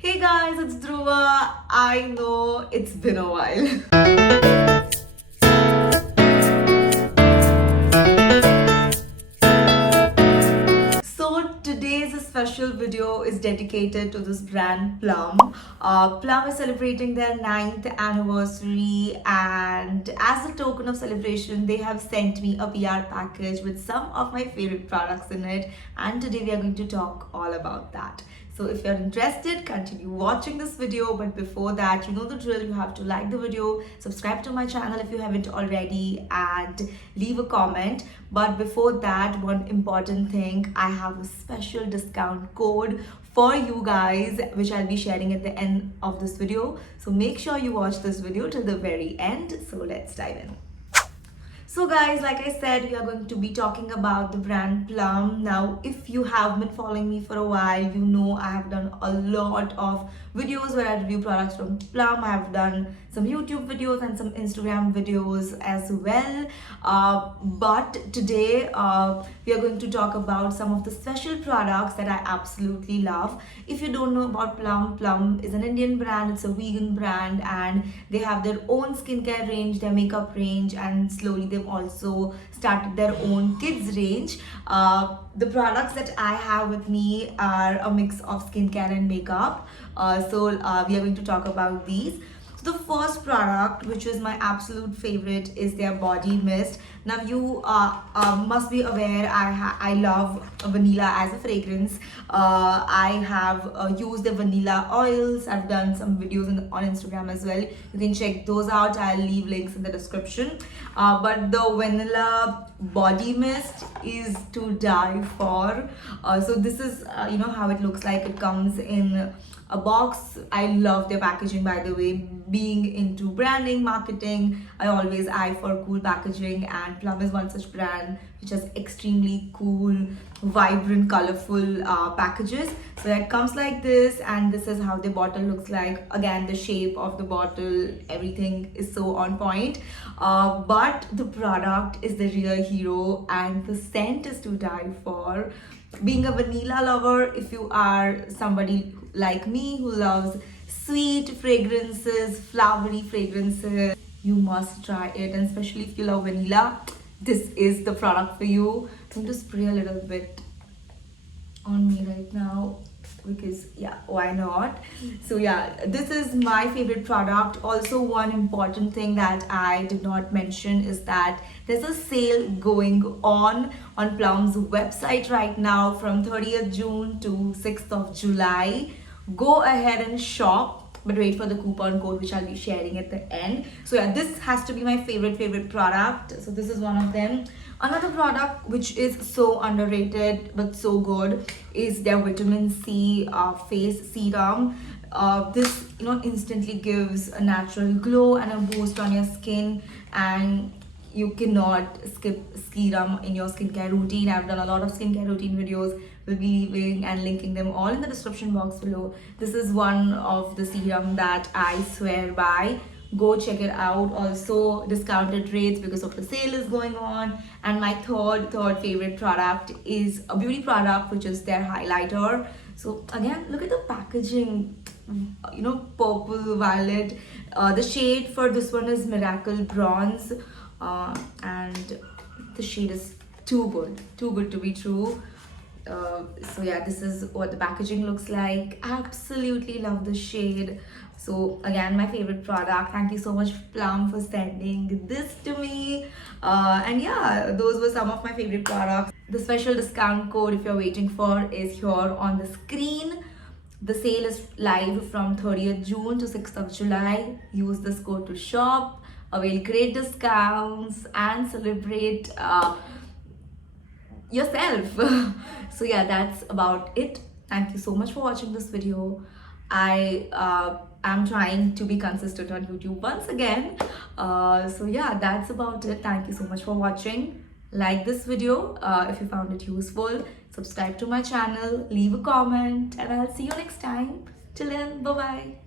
Hey guys, it's Dhruva. I know it's been a while. So today's special video is dedicated to this brand Plum. Plum is celebrating their 9th anniversary, and as a token of celebration, they have sent me a PR package with some of my favorite products in it. And today we are going to talk all about that. So if you're interested, continue watching this video. But before that, you know the drill. You have to like the video, subscribe to my channel if you haven't already, and leave a comment. But before that, one important thing, I have a special discount code for you guys, which I'll be sharing at the end of this video. So make sure you watch this video till the very end. So let's dive in. So guys, like I said, we are going to be talking about the brand Plum. Now, if you have been following me for a while, you know I have done a lot of videos where I review products from Plum. I have done some YouTube videos and some Instagram videos as well. But today we are going to talk about some of the special products that I absolutely love. If you don't know about Plum, Plum is an Indian brand. It's a vegan brand, and they have their own skincare range, their makeup range, and slowly they've also started their own kids range. The products that I have with me are a mix of skincare and makeup. So we are going to talk about these. So the first product, which is my absolute favorite, is their body mist. Now you must be aware I love vanilla as a fragrance. I have used the vanilla oils. I've done some videos on Instagram as well. You can check those out. I'll leave links in the description. But the vanilla body mist is to die for. So this is you know how it looks like. It comes in a box. I love their packaging, by the way. Being into branding, marketing, I always eye for cool packaging, and Plum is one such brand which has extremely cool, vibrant, colorful packages. So it comes like this, and this is how the bottle looks like. Again, the shape of the bottle, everything is so on point. But the product is the real hero, and the scent is to die for. Being a vanilla lover, if you are somebody like me who loves sweet fragrances, flowery fragrances, you must try it. And especially if you love vanilla, this is the product for you. I'm going to spray a little bit on me right now because yeah, why not? So yeah, this is my favorite product. Also, one important thing that I did not mention is that there's a sale going on Plum's website right now from 30th June to 6th of July. Go ahead and shop, but wait for the coupon code, which I'll be sharing at the end. So yeah, this has to be my favorite product. So this is one of them. Another product which is so underrated but so good is their vitamin C face serum. This instantly gives a natural glow and a boost on your skin, and you cannot skip serum in your skincare routine. I've done a lot of skincare routine videos. We'll be leaving and linking them all in the description box below. This is one of the serum that I swear by. Go check it out. Also discounted rates because of the sale is going on. And my third favorite product is a beauty product, which is their highlighter. So again, look at the packaging, purple, violet. The shade for this one is Miracle Bronze, and the shade is too good to be true. So yeah, this is what the packaging looks like. Absolutely love the shade. So again, my favorite product. Thank you so much, Plum, for sending this to me. And yeah, those were some of my favorite products. The special discount code, if you're waiting for, is here on the screen. The sale is live from 30th June to 6th of July. Use this code to shop, avail great discounts, and celebrate yourself. So yeah, that's about it. Thank you so much for watching this video. I am trying to be consistent on YouTube once again. So yeah, that's about it. Thank you so much for watching. Like this video if you found it useful. Subscribe to my channel, leave a comment, and I'll see you next time. Till then, bye bye.